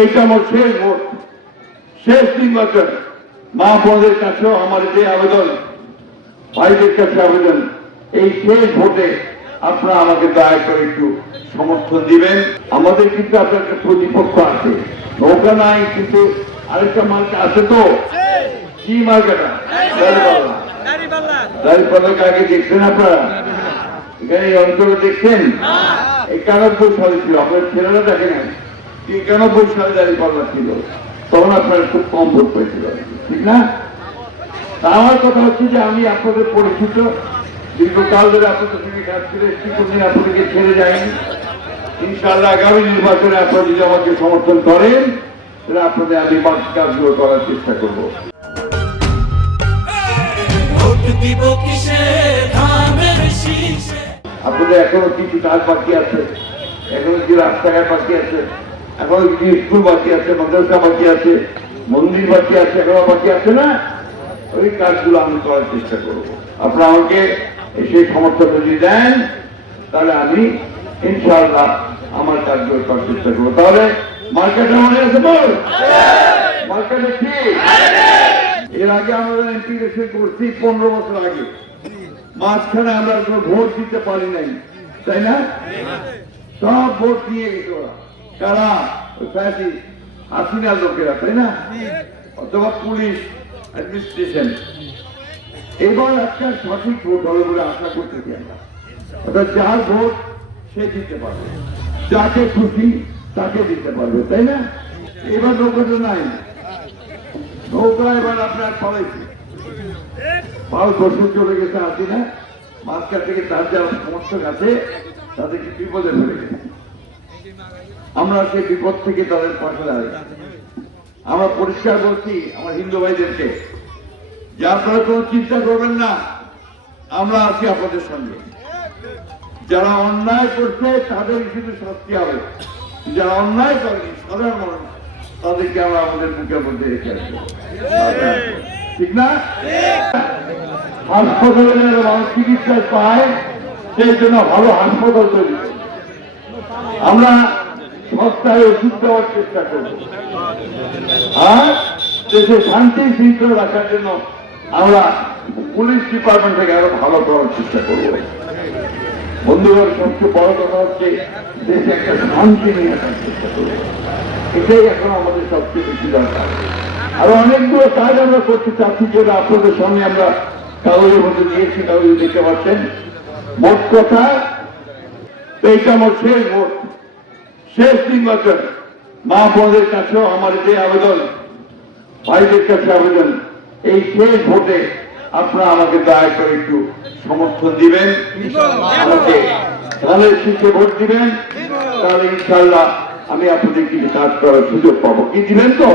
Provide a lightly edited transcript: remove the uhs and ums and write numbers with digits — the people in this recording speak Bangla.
এইটা আমার শেষ ভোট, শেষ নির্বাচন। মা বোনদের কাছেও আমার যে আবেদন, ভাইদের কাছে আবেদন, এই শেষ ভোটে আপনারা আমাকে দয়া করে একটু সমর্থন দিবেন। আমাদের কিন্তু আপনার একটা প্রতিপক্ষ আছে, নৌকা নাই, কিন্তু আরেকটা মার্কা আছে। তো কি মার্কাটা? দাঁড়িপাল্লাকে আগে দেখছেন আপনারা? এখানে এই অঞ্চলে দেখছেন? 91 সালে ছিল, আপনার ছেলেরা দেখে নাই। 91 সালে দাঁড়িপাল্লা ছিল, তখন আপনার খুব কম ভোট পেয়েছিল, ঠিক না? আমার কথা হচ্ছে যে আমি আপনাদের পরিচিত, দীর্ঘকাল ধরে আপনাদের সঙ্গে কাজ করে এসেছি, কোনদিন আপনাদেরকে ছেড়ে যায়নি। ইনশাআল্লাহ আগামী নির্বাচনে আপনারা যদি আমাকে সমর্থন করেন, তাহলে আপনাদের আমি বাকি কাজগুলো করার চেষ্টা করবো। আপনাদের এখনো কিছু কাজ বাকি আছে, এখনো কিছু রাস্তাঘাট বাকি আছে, এখনো কিছু স্কুল বাকি আছে, মাদ্রাসা বাকি আছে, মন্দির বাকি আছে, এখনো বাকি আছে না? ওই কাজগুলো আমি করার চেষ্টা করবো। আপনারা আমাকে সেই সমর্থন যদি দেন, তাহলে আমি ইনশাআল্লাহ আমার কাজগুলো করার চেষ্টা করবো। তাহলে মার্কেটে মনে আছে? বল মার্কেটে কি? এর আগে আমরা এমপি ইলেকশন করছি 15 বছর আগে, মাঝখানে আমরা কোনো ভোট দিতে পারি নাই, তাই না? সব ভোট নিয়ে গেছে ওরা, কারা? হাসিনার লোকেরা, তাই না? অথবা পুলিশ অ্যাডমিনিস্ট্রেশন। এবার একটা সঠিক ভোট হবে বলে আশা করতেছি আমরা। অর্থাৎ যার ভোট সে দিতে পারবে, যাকে খুশি তাকে দিতে পারবে, তাই না? এবার নৌকাটা নাই, নৌকা এবার আপনার পালাইছে, ভারতবর্ষ চলে গেছে হাসিনা, মাঝখান থেকে তার যারা সমর্থক আছে তাদেরকে বিপদে ফেলে গেছে। আমরা সেই বিপদ থেকে তাদের পাশে দাঁড়াই। আমরা পরিষ্কার বলছি আমার হিন্দু ভাইদেরকে যে আপনারা কোনো চিন্তা করবেন না, আমরা আছি আপনাদের সঙ্গে। যারা অন্যায় করছে তাদের শুধু শাস্তি হবে, যারা অন্যায় করেনি সাধারণ মানুষ, তাদেরকে আমরা আমাদের বুকের মধ্যে রেখে আসবো, ঠিক না? হাসপাতালে যেন মানুষ চিকিৎসা পায়, সেই জন্য ভালো হাসপাতাল তৈরি করব। আমরা সপ্তাহে ওষুধ দেওয়ার চেষ্টা করব, আর দেশে শান্তি শৃঙ্খলা রাখার জন্য আমরা পুলিশ ডিপার্টমেন্টটাকে আরো ভালো করার চেষ্টা করব। বন্ধুগণ, সবচেয়ে বড় কথা হচ্ছে দেশে একটা শান্তি নিয়ে আসার চেষ্টা করব। এটাই এখন আমাদের সবচেয়ে বেশি দরকার। আরো অনেকগুলো কাজ আমরা করতে চাচ্ছি, যেটা আপনাদের সামনে আমরা কাগজের মধ্যে দিয়েছি, কাগজে দেখতে পাচ্ছেন। মোট কথা, এইটা আমার শেষ ভোট, শেষ নির্বাচন। মা বোনদের কাছেও আমার যে আবেদন, ভাইদের কাছে আবেদন, এই শেষ ভোটে আপনারা আমাকে দয়া করে একটু সমর্থন দিবেন, আমাকে ধানের শীর্ষে ভোট দিবেন, তাহলে ইনশাআল্লাহ আমি আপনাদের কিছু কাজ করার সুযোগ পাবো। কি দিবেন তো?